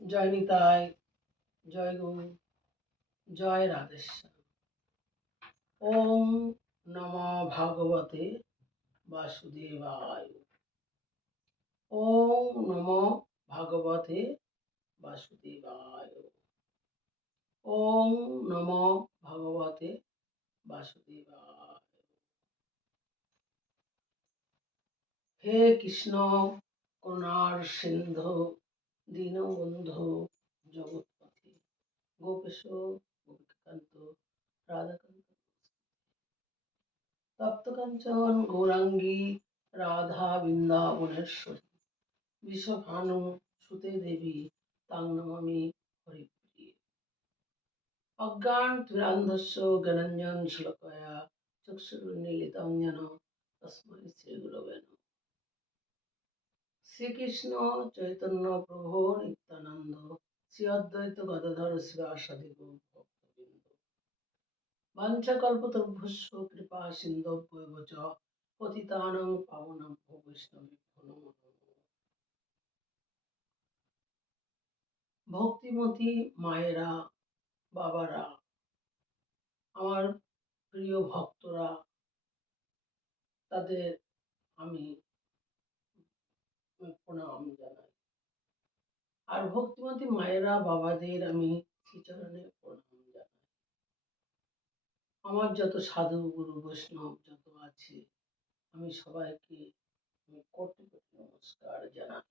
জয় নিতাই, জয় গৌ, জয় রাধেশ্যাম। ওম নমো ভাগবতে বাসুদেবায়। ওম নমো ভাগবতে বাসুদেবায়। ওম নমো ভগবতে বাসুদেবায়। হে কৃষ্ণ করুণার সিন্ধু দীনবন্ধু জগৎপতি গোপেশ গোপীকান্ত রাধাকান্ত তপ্তকাঞ্চন গৌরাঙ্গী রাধা বৃন্দাবনেশ্বরী বিশ্বভানু সুতে দেবী তাং নমামি হরিপ্রিয়ে। অজ্ঞান তিমিরান্ধস্য জ্ঞানাঞ্জন শ্লোকয়া চক্ষুरुन्मीलितं येन তস্मै শ্রীগুরবে নমঃ। শ্রীকৃষ্ণ চৈতন্য প্রভু নিত্যানন্দ শ্রী অদ্বৈত গদাধর শিবাসাদি গৌর ভক্তবৃন্দ। বাঞ্ছাকল্পতরুভ্যশ্চ কৃপা সিন্ধুভ্যেব চ পতিতানাং পাবনেভ্যো বৈষ্ণবেভ্যো নমো নমঃ। ভক্তিমতী মায়েরা, বাবারা, আমার প্রিয় ভক্তরা, তাদের আমি প্রণাম জানাই। আর ভক্তিমতী মায়েরা বাবাদের আমি শ্রীচরণে প্রণাম জানাই। আমার যত সাধু গুরু বৈষ্ণব যত আছে আমি সবাইকে কোটি কোটি নমস্কার জানাই।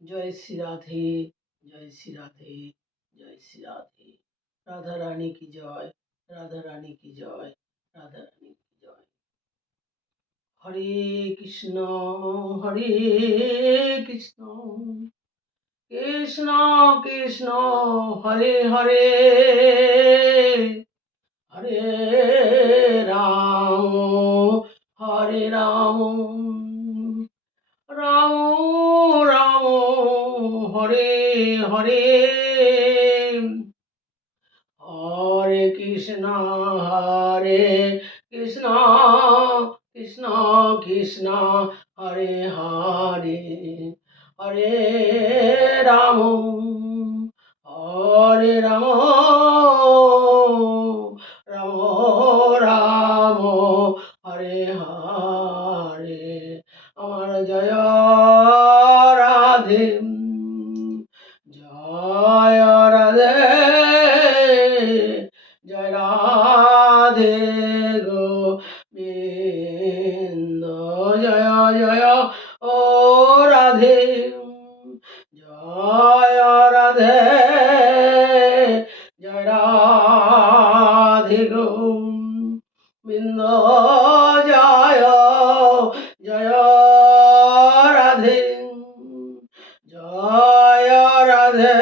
জয় শ্রী রাধে, জয় শ্রী রাধে, জয় শ্রী রাধে। রাধা রানী কি জয়, রাধা রানী কি জয়, রাধা রানী কি জয়। হরে কৃষ্ণ কৃষ্ণ কৃষ্ণ কৃষ্ণ হরে হরে, হরে রাম হরে রাম, রাম রাম হরে হরে, হরে কৃষ্ণ কৃষ্ণ কৃষ্ণ কৃষ্ণ হরে হরে, হরে রাম হরে রাম, রাম রাম হরে হরে। আমার জয় রাধে, জয় রাধে, জয় রাধে গোবিন্দ, জয় জয় ও রাধে, জয় রাধে, জয় রাধে গোবিন্দ, জয় জয় রাধে, জয় রাধে,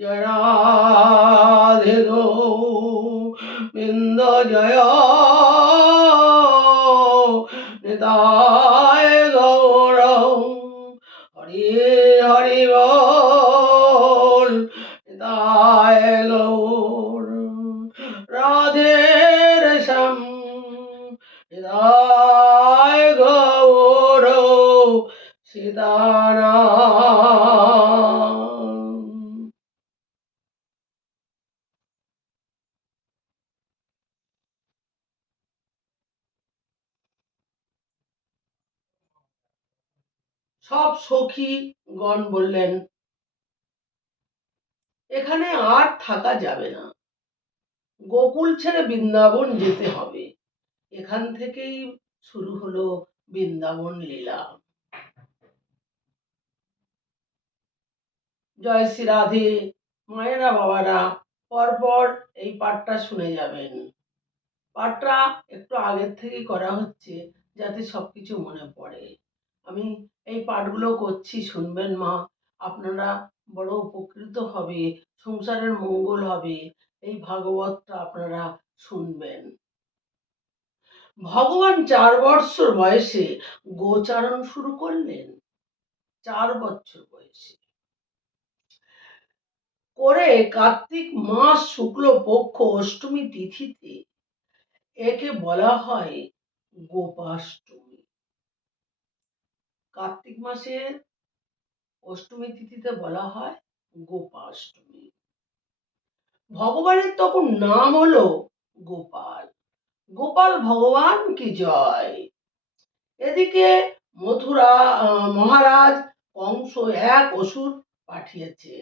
জয় রাধে গোবিন্দ, জয় নিতাই গৌর হরি হরি বল, নিতাই গৌর রাধে শ্যাম, নিতাই গৌর সীতারাম। সব সখী গণ বললেন এখানে আর থাকা যাবে না, গোকুল ছেড়ে বৃন্দাবন যেতে হবে। এখান থেকেই শুরু হলো বৃন্দাবন লীলা। জয় শ্রী রাধে। মায়েরা বাবারা পরপর এই পাঠটা শুনে যাবেন। পাঠটা একটু আগের থেকেই করা হচ্ছে যাতে সবকিছু মনে পড়ে। আমি এই পাঠগুলো করছি, শুনবেন মা, আপনারা বড় উপকৃত হবে, সংসারের মঙ্গল হবে। এই ভাগবতটা আপনারা শুনবেন। ভগবান 4 বৎসর বয়সে গোচারণ শুরু করলেন। 4 বছর বয়সে করে কার্তিক মাস শুক্ল পক্ষ অষ্টমী তিথিতে, একে বলা হয় গোপাষ্টমী। কার্তিক মাসের অষ্টমী তিথিতে বলা হয় গোপাষ্টমী। ভগবানের তখন নাম হলো গোপাল। গোপাল ভগবান কি জয়। এদিকে মথুরা মহারাজ কংস এক অসুর পাঠিয়েছে,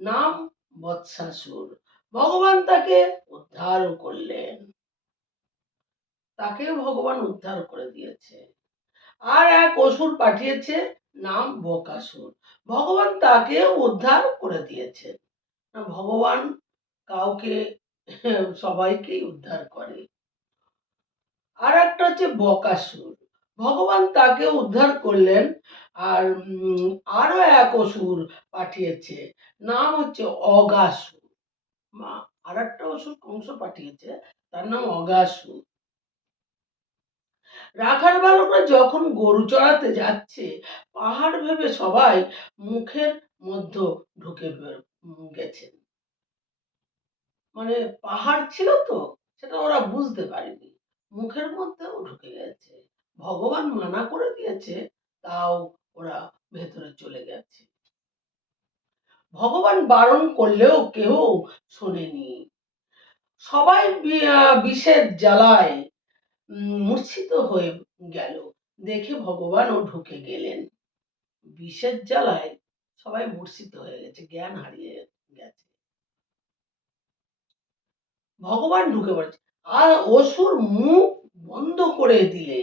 নাম বৎসাসুর। ভগবান তাকে উদ্ধারও করলেন, তাকেও ভগবান উদ্ধার করে দিয়েছে। আর এক অসুর পাঠিয়েছে, নাম বকাসুর। ভগবান তাকেও উদ্ধার করে দিয়েছেন। ভগবান কাউকে সবাইকেই উদ্ধার করে। আর একটা হচ্ছে বকাসুর, ভগবান তাকে উদ্ধার করলেন। আর আরো এক অসুর পাঠিয়েছে, নাম হচ্ছে অগাসুর। আর একটা অসুর কংস পাঠিয়েছে, তার নাম অগাসুর। রাখাল বালকরা যখন গরু চড়াতে যাচ্ছে, পাহাড় ভেবে সবাই মুখের মধ্যে ঢুকে গেছেন। মানে পাহাড় ছিল তো, সেটা ওরা বুঝতে পারেনি, মুখের মধ্যেও ঢুকে গেছে। ভগবান মানা করে দিয়েছে, তাও ওরা ভেতরে চলে গেছে। ভগবান বারণ করলেও কেউ শোনেনি। সবাই বিষের জ্বালায় মূর্ছিত হয়ে গেল। দেখে ভগবানও ঢুকে গেলেন। বিষের জ্বালায় সবাই মূর্ছিত হয়ে গেছে, জ্ঞান হারিয়ে গেছে। ভগবান ঢুকে পড়েছে। আর অসুর মুখ বন্ধ করে দিলে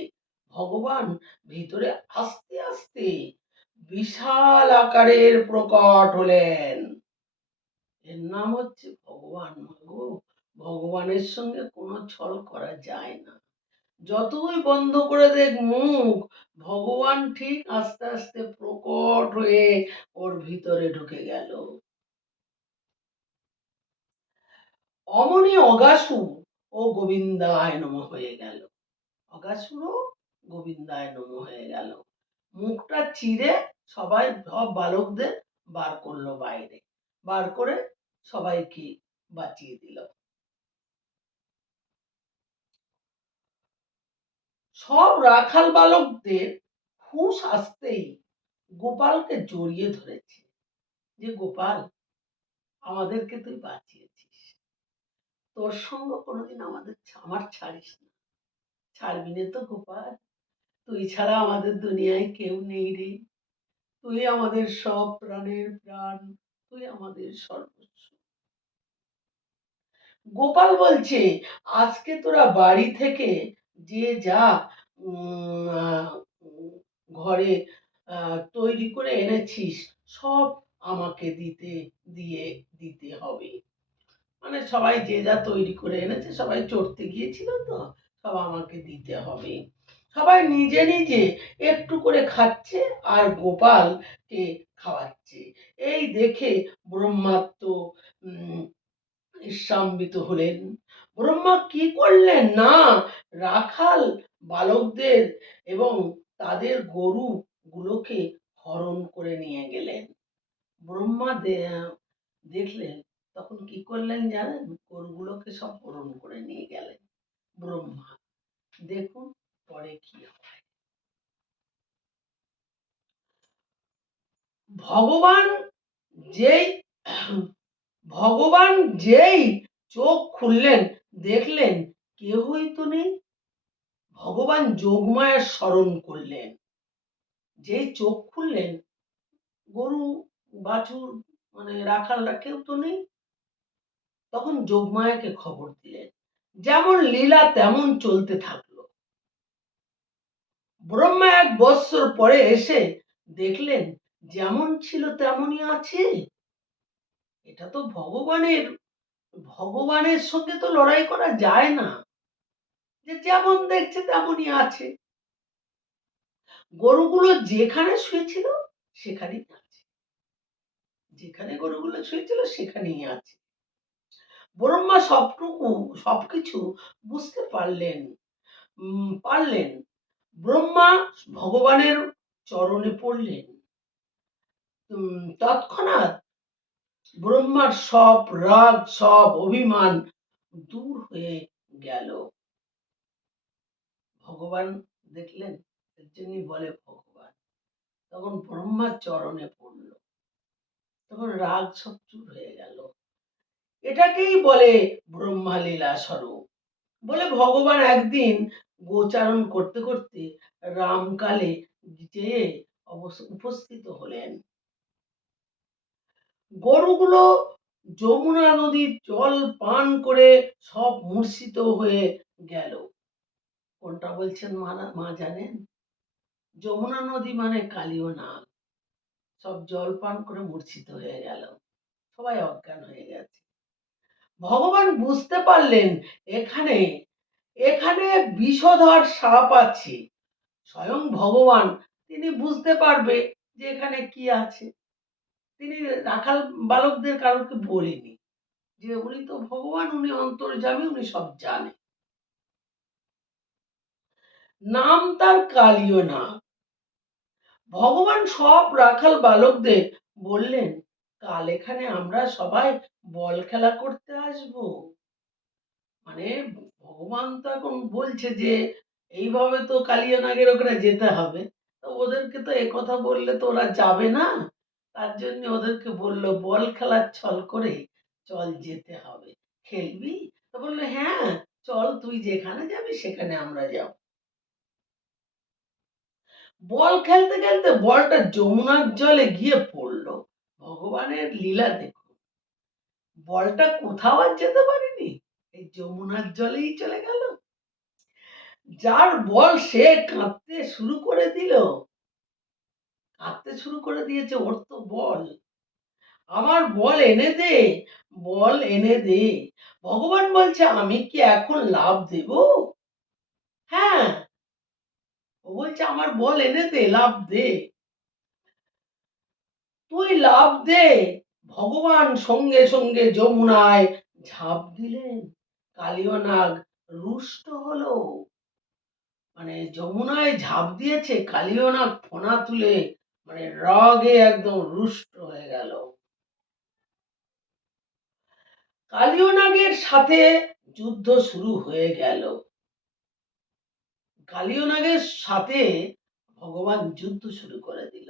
ভগবান ভিতরে আস্তে আস্তে বিশাল আকারের প্রকট হলেন। এর নাম হচ্ছে ভগবান। ভগবানের সঙ্গে কোনো ছল করা যায় না। যতই বন্ধ করে দেখ মুখ, ভগবান ঠিক আস্তে আস্তে প্রকট হয়ে ওর ভিতরে ঢুকে গেল। অমনি অগাসুর ও গোবিন্দায় নমঃ হয়ে গেল। অগাসুরও গোবিন্দায় নমঃ হয়ে গেল। মুখটা চিরে সবাই সব বালকদের বার করলো বাইরে, বার করে সবাইকে বাঁচিয়ে দিল। সব রাখাল বালকদের হুঁশ আসতেই গোপালকে জড়িয়ে ধরেছে, যে গোপাল, আমাদেরকে তুই বাঁচিয়েছিস, তোর সঙ্গ কোনোদিন আমার ছাড়িস না, ছাড়বি না তো গোপাল, তুই ছাড়া আমাদের দুনিয়ায় কেউ নেই রে, তুই আমাদের সব প্রাণের প্রাণ, তুই আমাদের সর্বস্ব। গোপাল বলছে, আজকে তোরা বাড়ি থেকে যে যা ঘরে তৈরি করে এনেছিস সব আমাকে দিতে হবে। মানে সবাই যে যা তৈরি করে এনেছে, সবাই চড়তে গিয়েছিল তো, সব আমাকে দিতে হবে। সবাই নিজে নিজে একটু করে খাচ্ছে আর গোপালকে খাওয়াচ্ছে। এই দেখে ব্রহ্মাত্ম ঈর্ষান্বিত হলেন। ব্রহ্মা কি করলেন না, রাখাল বালকদের এবং তাদের গরু গুলোকে হরণ করে নিয়ে গেলেন। ব্রহ্মা দেখলেন, তখন কি করলেন জানেন, গরুগুলোকে সব হরণ করে নিয়ে গেলেন ব্রহ্মা। দেখুন পরে কি হয়। ভগবান যেই ভগবান যেই চোখ খুললেন, দেখলেন কেউই তো নেই। ভগবান যোগমায়ার স্মরণ করলেন, যেই চোখ খুললেন গরু বাছুর মানে রাখালরা কেউ তো নেই। তখন যোগমায়াকে খবর দিলেন, যেমন লীলা তেমন চলতে থাকলো। ব্রহ্মা 1 বৎসর পরে এসে দেখলেন যেমন ছিল তেমনই আছে। এটা তো ভগবানের সঙ্গে তো লড়াই করা যায় না, যে যেমন দেখছে তেমনই আছে। গরুগুলো যেখানে শুয়েছিল সেখানেই আছে, যেখানে গরুগুলো শুয়েছিল সেখানেই আছে। ব্রহ্মা সবকিছু বুঝতে পারলেন। ব্রহ্মা ভগবানের চরণে পড়লেন। তৎক্ষণাৎ ব্রহ্মার সব রাগ, সব অভিমান দূর হয়ে গেল। ভগবান দেখলেন, এর জন্যই বলে ভগবান। তখন ব্রহ্মার চরণে পড়ল। তখন রাগ সব চুপ হয়ে গেল। এটাকেই বলে ব্রহ্মালীলা স্বরূপ। বলে ভগবান একদিন গোচারণ করতে করতে রামকালে যেয়ে উপস্থিত হলেন। গরুগুলো যমুনা নদীর জল পান করে সব মূর্ছিত হয়ে গেল। কোনটা বলছেন মা জানেন? যমুনা নদী মানে কালীয় নাগ। সব জল পান করে মূর্ছিত হয়ে গেল, সবাই অজ্ঞান হয়ে গেছে। ভগবান বুঝতে পারলেন এখানে এখানে বিষধর সাপ আছে। স্বয়ং ভগবান তিনি বুঝতে পারবে যে এখানে কি আছে। তিনি রাখাল বালকদের কারোকে বলেনি, যে উনি তো ভগবান, উনি অন্তর্যামী, উনি সব জানে। নাম তার কালীয় নাগ। ভগবান সব রাখাল বালকদের বললেন, কাল এখানে আমরা সবাই বল খেলা করতে আসবো। মানে ভগবান তো এখন বলছে যে এইভাবে তো কালিয়া নাগের ওখানে যেতে হবে, তো ওদেরকে তো একথা বললে তো ওরা যাবে না। তার জন্য ওদেরকে বললো বল খেলার ছল করে চল যেতে হবে, খেলবি? তো বললো হ্যাঁ চল, তুই যেখানে যাবি সেখানে আমরা যাব। বল খেলতে খেলতে বলটা যমুনার জলে গিয়ে পড়লো। ভগবানের লীলা দেখো, বলটা কোথাও আর যেতে পারেনি, এই যমুনার জলেই চলে গেল। যার বল সে কাঁদতে শুরু করে দিল, কাঁদতে শুরু করে দিয়েছে, ওর তো বল, আমার বল এনে দে, বল এনে দে। ভগবান বলছে আমি কি এখন লাভ দেব? হ্যাঁ, ও বলছে আমার বল এনে দে, লাভ দে, তুই লাভ দে। ভগবান সঙ্গে সঙ্গে যমুনায় ঝাঁপ দিলেন। কালীয় নাগ রুষ্ট হলো, মানে যমুনায় ঝাঁপ দিয়েছে, কালীয় নাগ ফোনা তুলে মানে রাগে একদম রুষ্ট হয়ে গেল। কালীয় নাগের সাথে যুদ্ধ শুরু হয়ে গেল। কালীয় নাগের সাথে ভগবান যুদ্ধ শুরু করে দিল।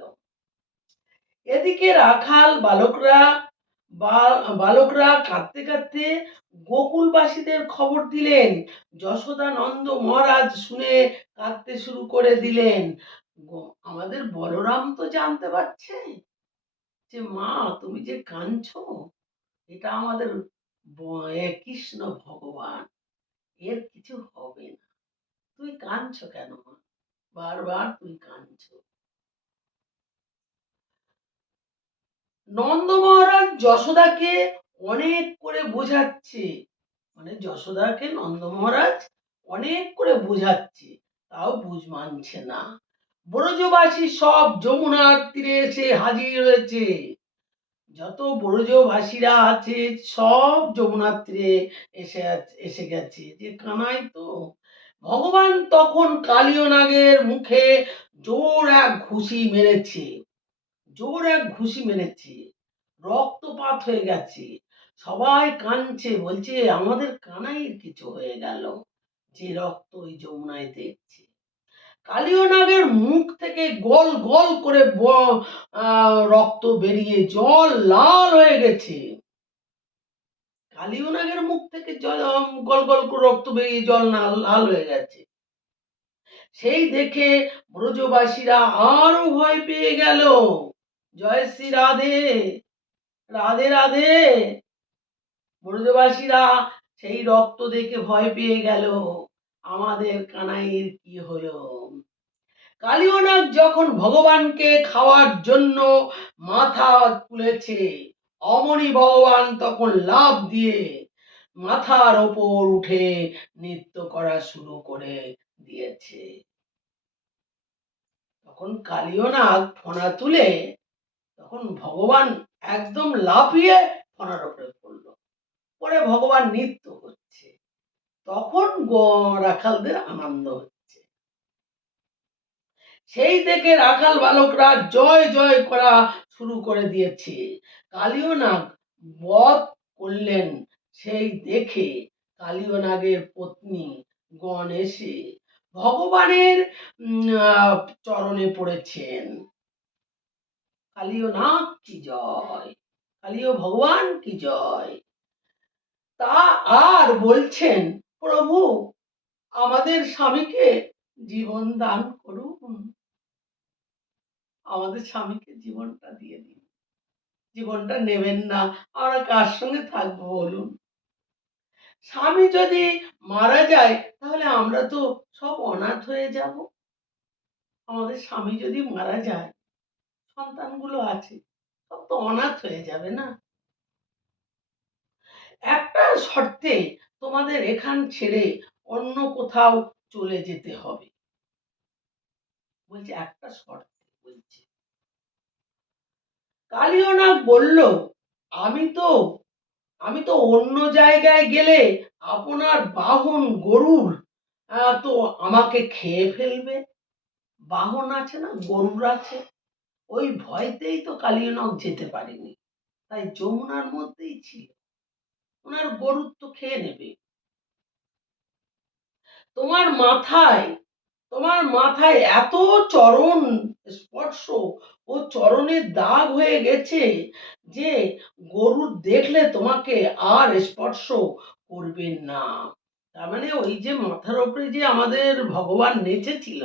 এদিকে রাখাল বালকরা কাঁদতে কাঁদতে গোকুলবাসীদের খবর দিলেন। যশোদা নন্দ মহারাজ শুনে কাঁদতে শুরু করে দিলেন। আমাদের বলরাম তো জানতে পারছে যে মা তুমি যে কাঁদছো, এটা আমাদের কৃষ্ণ ভগবান, এর কিছু হবে না, তুই কাঁদছো কেন মা, বারবার তুই কাঁদছো। নন্দ মহারাজ যশোদাকে অনেক করে বোঝাচ্ছে, মানে যশোদাকে নন্দ মহারাজ অনেক করে বোঝাচ্ছে, তাও বুঝ মানছে না। ব্রজবাসী সব যমুনার তীরে এসে হাজির হয়েছে। যত ব্রজবাসীরা আছে সব যমুনার তীরে এসে গেছে, যে কানাই তো। ভগবান তখন কালীয় নাগের মুখে জোর এক ঘুষি মেরেছে, জোর এক ঘুষি মেরেছে, রক্তপাত হয়ে গেছে। সবাই কাঁদছে, বলছে আমাদের কানাইয়ের কিছু হয়ে গেল, যে রক্ত ওই যমুনায় দেখছে। কালীয় নাগের মুখ থেকে গল গল করে রক্ত বেরিয়ে জল লাল হয়ে গেছে। কালীয় নাগের মুখ থেকে গল গল করে রক্ত বেরিয়ে জল লাল হয়ে গেছে। সেই দেখে ব্রজবাসীরা আরো ভয় পেয়ে গেল। জয় শ্রী রাধে, রাধে রাধে। ব্রজবাসীরা সেই রক্ত দেখে ভয় পেয়ে গেল, আমাদের কানাইয়ের কি হলো। কালীয় নাগ যখন ভগবানকে খাওয়ার জন্য মাথা তুলেছে, অমনি ভগবান তখন লাফ দিয়ে মাথার ওপর উঠে নৃত্য করা শুরু করে দিয়েছে। তখন কালীয় নাগ ফণা তুলে, তখন ভগবান একদম লাফিয়ে ফণার উপরে পড়লো, পরে ভগবান নৃত্য করছে। তখন রাখালদের আনন্দ হচ্ছে। সেই থেকে রাখাল বালকরা জয় জয় করা শুরু করে দিয়েছে। কালীয় নাগ বধ করলেন, সেই দেখে কালীয় নাগের পত্নী গণ এসে ভগবানের চরণে পড়েছেন। কালীয় নাগ কি জয়। কালীয় ভগবান কি জয়। তা আর বলছেন, প্রভু আমাদের স্বামীকে জীবন দান করুন, আমাদের স্বামীকে জীবনটা দিয়ে দিন। জীবনটা নেবেন না, আমরা কার সঙ্গে থাকবো বলুন? স্বামী যদি মারা যায় তাহলে আমরা তো সব অনাথ হয়ে যাব। আমাদের স্বামী যদি মারা যায়, সন্তানগুলো আছে সব তো অনাথ হয়ে যাবে না? একটা শর্তে তোমাদের এখান ছেড়ে অন্য কোথাও চলে যেতে হবে। বলছে একটা শর্তে বলছে। কালীয়নাগ বলল, আমি তো আমি তো অন্য জায়গায় গেলে আপনার বাহন গরুর তো আমাকে খেয়ে ফেলবে। বাহন আছে না, গরুর আছে, ওই ভয়তেই তো কালীয়নাগ যেতে পারেনি, তাই যমুনার মধ্যেই ছিল। ওনার গরুর তো খেয়ে নেবে। তোমার মাথায় তোমার মাথায় এত চরণ স্পর্শ ও চরণের দাগ হয়ে গেছে যে গরু দেখলে তোমাকে আর স্পর্শ করবে না। তার মানে ওই যে মাথার উপরে যে আমাদের ভগবান নেচেছিল,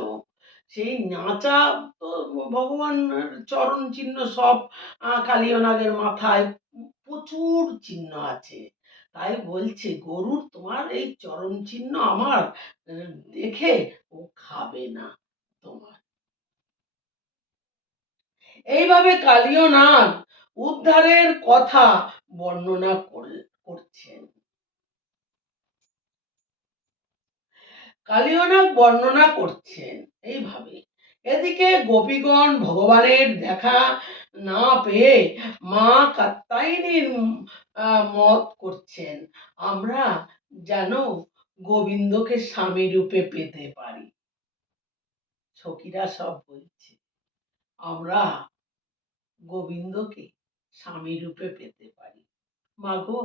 সেই নাচা তো ভগবানের চরণ চিহ্ন সব কালীয়নাগের মাথায় প্রচুর চিহ্ন আছে। তাই বলছে গরুর তোমার এই চরণ চিহ্ন আমার দেখে ও খাবে না তোমার। এইভাবে কালীয়নাগ উদ্ধারের কথা বর্ণনা করছেন। কালীয়নাগ বর্ণনা করছেন এইভাবে। এদিকে গোপীগণ ভগবানের দেখা না পেয়ে মা কাত্যায়নীর মত করছেন, আমরা যেন গোবিন্দকে স্বামী রূপে পেতে পারি। সখীরা সব বলছে আমরা গোবিন্দকে স্বামী রূপে পেতে পারি। মাগো,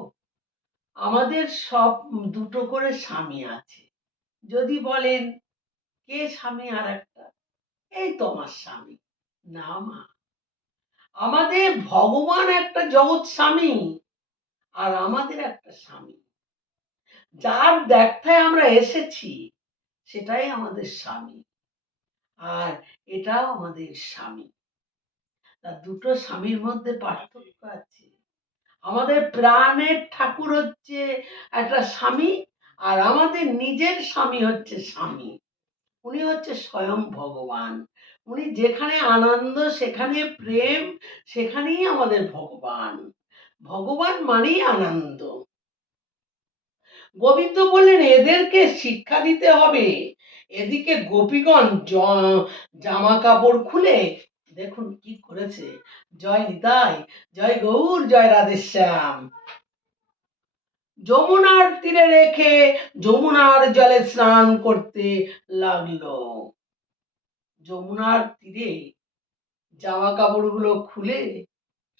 আমাদের সব দুটো করে স্বামী আছে, যদি বলেন কে স্বামী আর একটা, এই তোমার স্বামী। না মা, আমাদের ভগবান একটা জগৎ স্বামী, আর আমাদের একটা স্বামী, যার দেখায় আমরা এসেছি সেটাই আমাদের স্বামী, আর এটাও আমাদের স্বামী। তা দুটো স্বামীর মধ্যে পার্থক্য আছে। আমাদের প্রাণের ঠাকুর হচ্ছে একটা স্বামী, আর আমাদের নিজের স্বামী হচ্ছে স্বামী। উনি হচ্ছে স্বয়ং ভগবান। উনি যেখানে আনন্দ সেখানে প্রেম, সেখানেই আমাদের ভগবান। ভগবান মানেই আনন্দ। গোবিন্দ বললেন এদেরকে শিক্ষা দিতে হবে। এদিকে গোপীগণ জামা কাপড় খুলে দেখুন কি করেছে। জয় নিতাই, জয় গৌর, জয় রাধেশ্যাম। যমুনার তীরে রেখে যমুনার জলে স্নান করতে লাগলো। যমুনার তীরে জামা কাপড়গুলো খুলে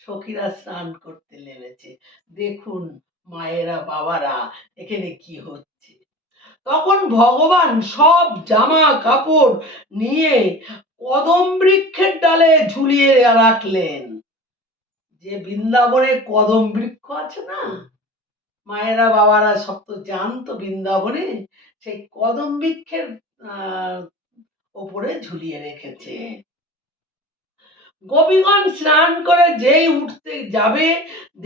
সখীরা স্নান করতে নেমেছে। দেখুন মায়েরা বাবারা এখানে কি হচ্ছে। তখন ভগবান সব জামা কাপড় নিয়ে কদম বৃক্ষের ডালে ঝুলিয়ে রাখলেন। যে বৃন্দাবনে কদম বৃক্ষ আছে না, মায়েরা বাবারা সব তো জানতো বৃন্দাবনে সেই কদম বৃক্ষের ওপরে ঝুলিয়ে রেখেছে। গোপীগণ স্নান করে যেই উঠতে যাবে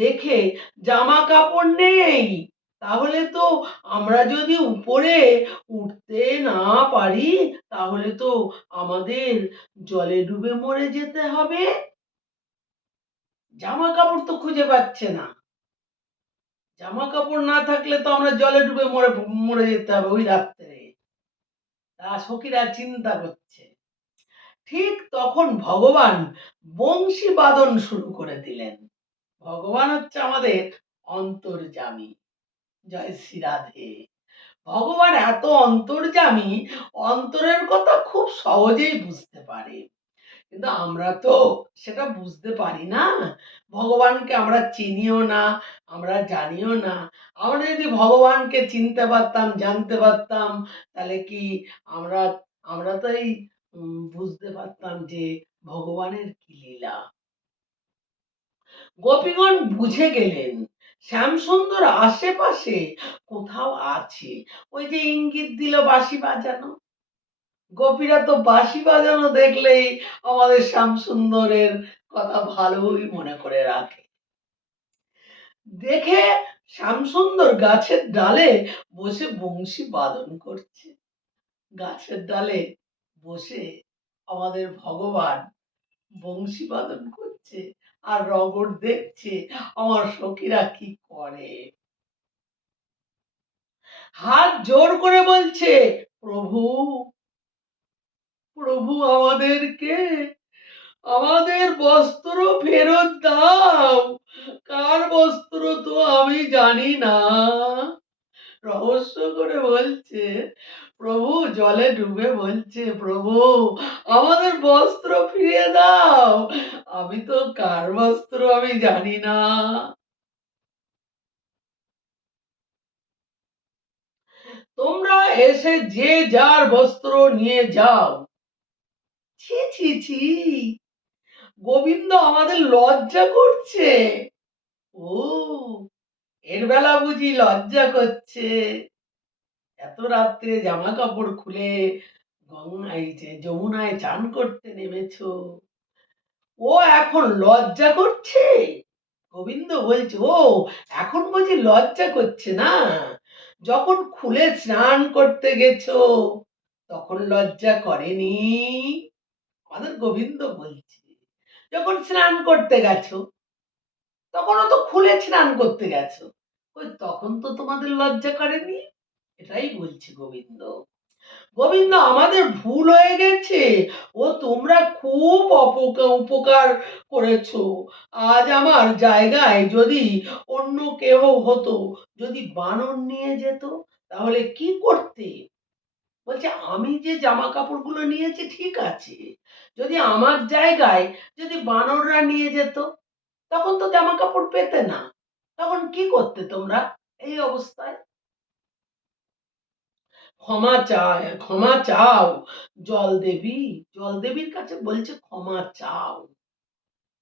দেখে জামা কাপড় নেই। তাহলে তো আমরা যদি উপরে উঠতে না পারি তাহলে তো আমাদের জলে ডুবে মরে যেতে হবে। জামা কাপড় তো খুঁজে পাচ্ছে না। জামা কাপড় না থাকলে তো আমরা জলে ডুবে মরে মরে যেতে হবে ওই রাত্রে। তা সখীরা চিন্তা করছে। ঠিক তখন ভগবান বংশী বাদন শুরু করে দিলেন। ভগবান হচ্ছে আমাদের অন্তর্যামী। জয় শ্রী রাধে। ভগবান এত অন্তর্যামী, অন্তরের কথা খুব সহজেই বুঝতে পারে, কিন্তু আমরা তো সেটা বুঝতে পারি না। ভগবানকে আমরা চিনিও না, আমরা জানিও না। আমরা যদি ভগবানকে চিনতে পারতাম, জানতে পারতাম, তাহলে কি আমরা আমরা তো এই বুঝতে পারতাম যে ভগবানের কি লীলা। গোপীগণ বুঝে গেলেন শ্যামসুন্দর আশেপাশে কোথাও আছে। ওই যে ইঙ্গিত দিল বাঁশি বাজানো, গোপীরা তো বাঁশি বাজানো দেখলেই আমাদের শ্যামসুন্দরের কথা ভালোই মনে করে রাখে। দেখে শ্যামসুন্দর গাছের ডালে বসে বংশী বাদন করছে। গাছের ডালে বসে আমাদের ভগবান বংশী বাদন করছে আর রগর দেখছে আমার সখীরা কি করে। হাত জোর করে বলছে, প্রভু প্রভু আমাদেরকে আমাদের বস্ত্র ফেরত দাও। কার বস্ত্র তো আমি জানি না। রহস্য করে বলছে, প্রভু জলে ডুবে বলছে, প্রভু আমাদের বস্ত্র ফিরিয়ে দাও, আমি তো কার বস্ত্র আমি জানি না। তোমরা এসে যে যার বস্ত্র নিয়ে যাও। ছি ছি ছি, গোবিন্দ আমাদের লজ্জা করছে। ও, এর বেলা বুঝি লজ্জা করছে। এত রাত্রে জামা কাপড় খুলে গঙ্গায় যে যমুনায় চান করতে নেমেছো, ও এখন লজ্জা করছে? গোবিন্দ বলছে, ও এখন বুঝি লজ্জা করছে না? যখন খুলে স্নান করতে গেছো তখন লজ্জা করেনি? আমাদের গোবিন্দ বলছে, যখন স্নান করতে গেছো তখনও তো খুলে স্নান করতে গেছো, ওই তখন তো তোমাদের লজ্জা করেনি। এটাই বলছে গোবিন্দ। গোবিন্দ আমাদের ভুল হয়ে গেছে, ও তোমরা খুব উপকার করেছো। আজ আমার জায়গায় যদি অন্য কেউ হতো, যদি বানর নিয়ে যেত তাহলে কি করতে? বলছে আমি যে জামা কাপড়গুলো নিয়েছি ঠিক আছে, যদি আমার জায়গায় যদি বানররা নিয়ে যেত তখন তো জামা কাপড় পেতে না, তখন কি করতে তোমরা এই অবস্থায়? ক্ষমা চায়, ক্ষমা চাও। জল দেবী, জল দেবীর কাছে বলছে ক্ষমা চাও।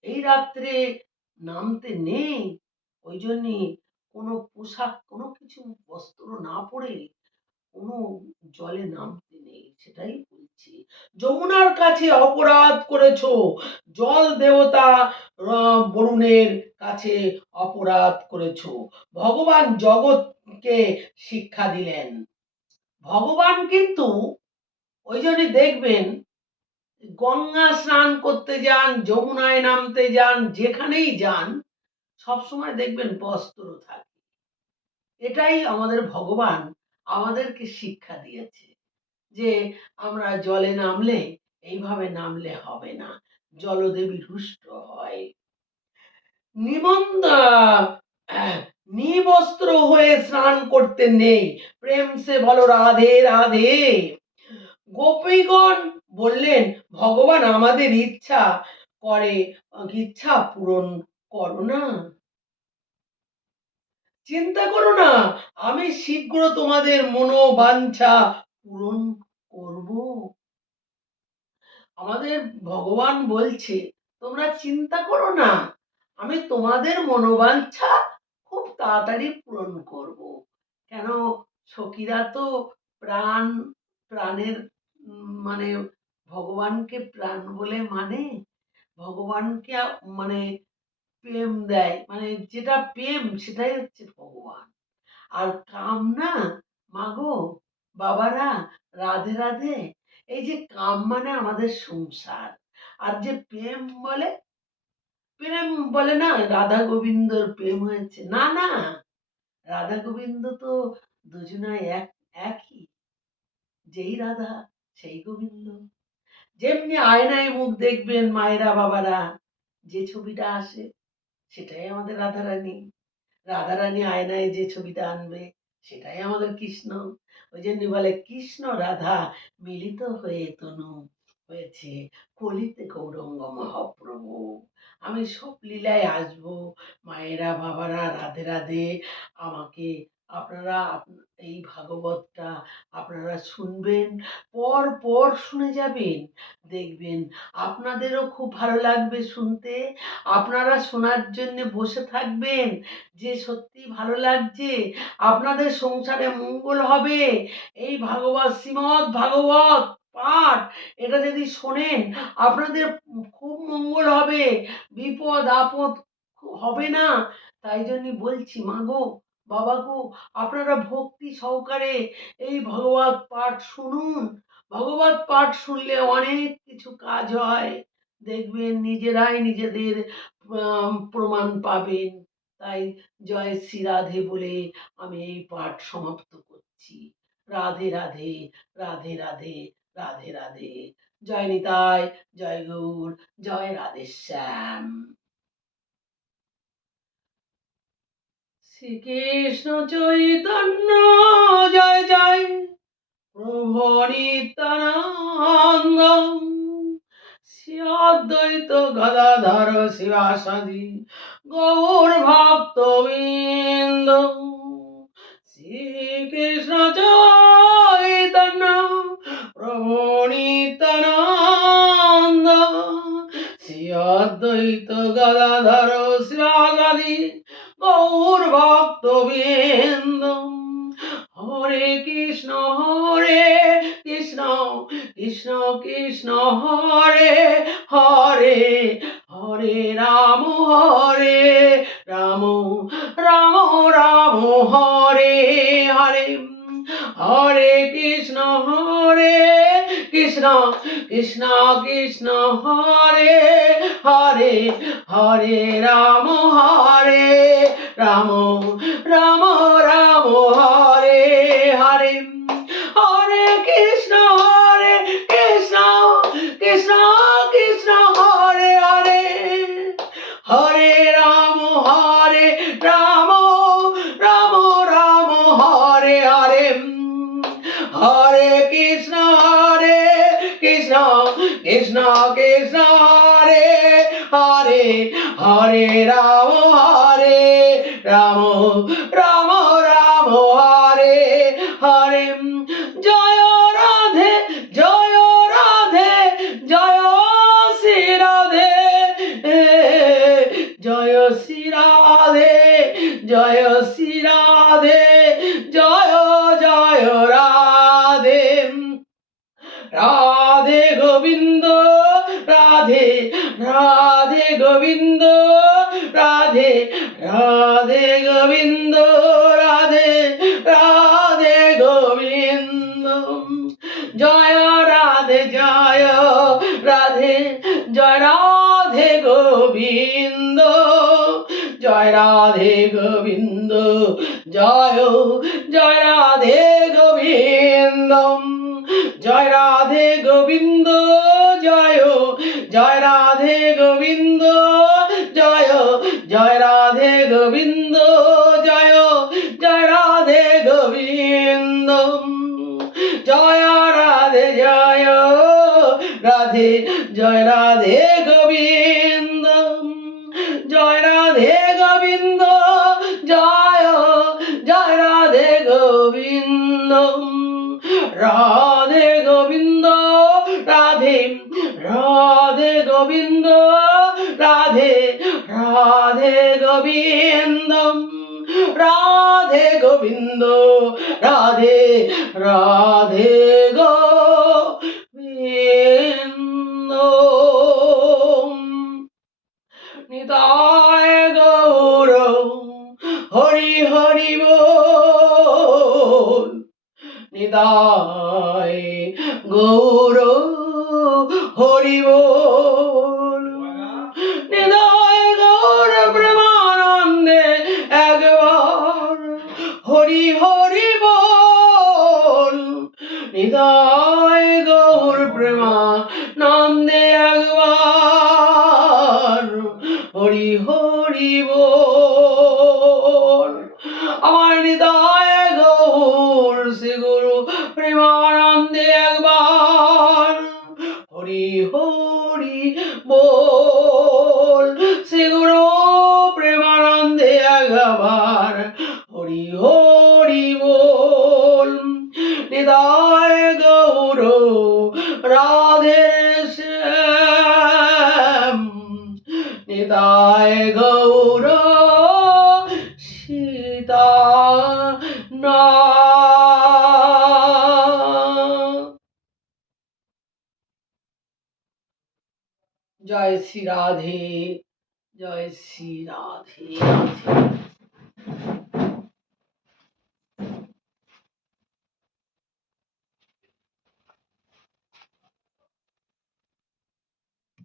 এই রাত্রে নামতে নেই, ওই জন্যে কোনো পোশাক কোনো কিছু বস্ত্র না পরে কোনো জলে নামতে নেই, সেটাই বলছি। যমুনার কাছে অপরাধ করেছো, জল দেবতা বরুণের কাছে অপরাধ করেছো। ভগবান জগৎকে শিক্ষা দিলেন। ভগবান কিন্তু ওই জন্য দেখবেন গঙ্গা স্নান করতে যান, যমুনায় নামতে যান, যেখানেই যান সবসময় দেখবেন বস্ত্র থাকে। এটাই আমাদের ভগবান আমাদেরকে শিক্ষা দিয়েছে যে আমরা জলে নামলে এইভাবে নামলে হবে না, জলদেবী রুষ্ট হয়। নিবন্ধা নিবস্ত্র হয়ে স্নান করতে নেই, প্রেম সে বলো রাধে রাধে। গোপীগণ বললেন, ভগবান আমাদের ইচ্ছা করে, ইচ্ছা পূরণ করো না, চিন্তা করো না, আমি শীঘ্র তোমাদের মনোবাঞ্ছা পূরণ করব। আমাদের ভগবান বলছে তোমরা চিন্তা করো না, আমি তোমাদের মনোবাঞ্ছা খুব তাড়াতাড়ি পূরণ করব। কেন, সখীরা তো প্রাণ, প্রাণের মানে ভগবানকে প্রাণ বলে মানে, ভগবানকে মানে প্রেম দেয়, মানে যেটা প্রেম সেটাই হচ্ছে ভগবান। আর কাম না, মাগো বাবারা রাধে রাধে, এই যে কাম মানে আমাদের সংসার, আর যে প্রেম বলে, প্রেম বলে না রাধা গোবিন্দর প্রেম হয়েছে, না না, রাধা গোবিন্দ তো দুজনাই একই, যেই রাধা সেই গোবিন্দ। যেমনি আয়নায় মুখ দেখবেন মায়েরা বাবারা, যে ছবিটা আসে সেটাই আমাদের রাধারানী। রাধারানী আয়নায় যে ছবিটা আনবে সেটাই আমাদের কৃষ্ণ। ওই জন্য বলে কৃষ্ণ রাধা মিলিত হয়ে তনু হয়েছে কলিতে গৌরঙ্গ মহাপ্রভু। আমি সব লীলায় আসবো, মায়েরা বাবারা রাধে রাধে, আমাকে আপনারা এই ভাগবতটা আপনারা শুনবেন, পর পর শুনে যাবেন, দেখবেন আপনাদেরও খুব ভালো লাগবে শুনতে। আপনারা শোনার জন্য বসে থাকবেন যে সত্যি ভালো লাগছে, আপনাদের সংসারে মঙ্গল হবে। এই ভাগবত, শ্রীমদ্ ভাগবত পাঠ এটা যদি শোনেন আপনাদের খুব মঙ্গল হবে, বিপদ আপদ হবে না। তাই জন্য বলছি, মাগো বাবা গো, আপনারা ভক্তি সহকারে এই ভগবত পাঠ শুনুন। ভগবত পাঠ শুনলে অনেক কিছু কাজ হয়, দেখবেন নিজেরাই নিজেদের প্রমাণ পাবেন। তাই জয় শ্রী রাধে বলে আমি এই পাঠ সমাপ্ত করছি। রাধে রাধে, রাধে রাধে, রাধে রাধে। জয় নিতাই, জয় গৌর, জয় রাধেশ্যাম। শ্রীকৃষ্ণ চৈতন্য জয় জয়, প্রভু নিত্যানন্দ, শ্রী অদ্বৈত গদাধর শিবাসাদি গৌর ভক্তবৃন্দ। শ্রীকৃষ্ণ চৈতন্য প্রভু নিত্যানন্দ, শ্রী অদ্বৈত গদাধর শিবাসাদি গৌর ভক্তবৃন্দ। হরে কৃষ্ণ কৃষ্ণ কৃষ্ণ হরে হরে, হরে রাম রাম রাম হরে হরে। হরে কৃষ্ণ কৃষ্ণ কৃষ্ণ হরে হরে, হরে রাম রাম রাম হরে হরে। হরে কৃষ্ণ কৃষ্ণ কৃষ্ণ হরে হরে, হরে রাম রাম রাম হরে হরে। হরে কৃষ্ণ কৃষ্ণ কৃষ্ণ হরে হরে, হরে রাম রাম রাম হরে হরে। জয় রাধে জয় রাধে, জয় শ্রী রাধে, জয় শ্রী রাধে, জয় শ্রী রাধে, জয় জয় রাধে। রাধে গোবিন্দ রাধে রাধে গোবিন্দ রাধে রাধে গোবিন্দ রাধে রাধে গোবিন্দ। জয় রাধে জয় রাধে গোবিন্দ, জয় রাধে গোবিন্দ, জয় রাধে গোবিন্দ। জয় রাধে গোবিন্দ, জয় রাধে গোবিন্দ, জয় রাধে গোবিন্দ, জয় রাধে গোবিন্দ। জয় রাধে জয় রাধে গোবিন্দ, জয় রাধে গোবিন্দ, জয় রাধে গোবিন্দ। রাধে গোবিন্দ রাধে রাধে গোবিন্দ রাধে রাধে গোবিন্দ, রাধে গোবিন্দ রাধে রাধে গোবিন্দ। নিতাই গৌর হরি হরি বল, নিতাই গৌর হরি বল। নিতাই গৌর প্রেমানন্দে একবার হরি হরি বল। নিতাই গৌর প্রেমানন্দে একবার হরি হরি বল। আমার নিতাই গৌর শ্রী গুরু প্রেমানন্দে একবার হরি হরি বল। শ্রী গুরু প্রেমানন্দে একবার হরি হরি নিতায় গৌর সীতা না। জয় শ্রী রাধে, জয় শ্রী রাধে রাধে।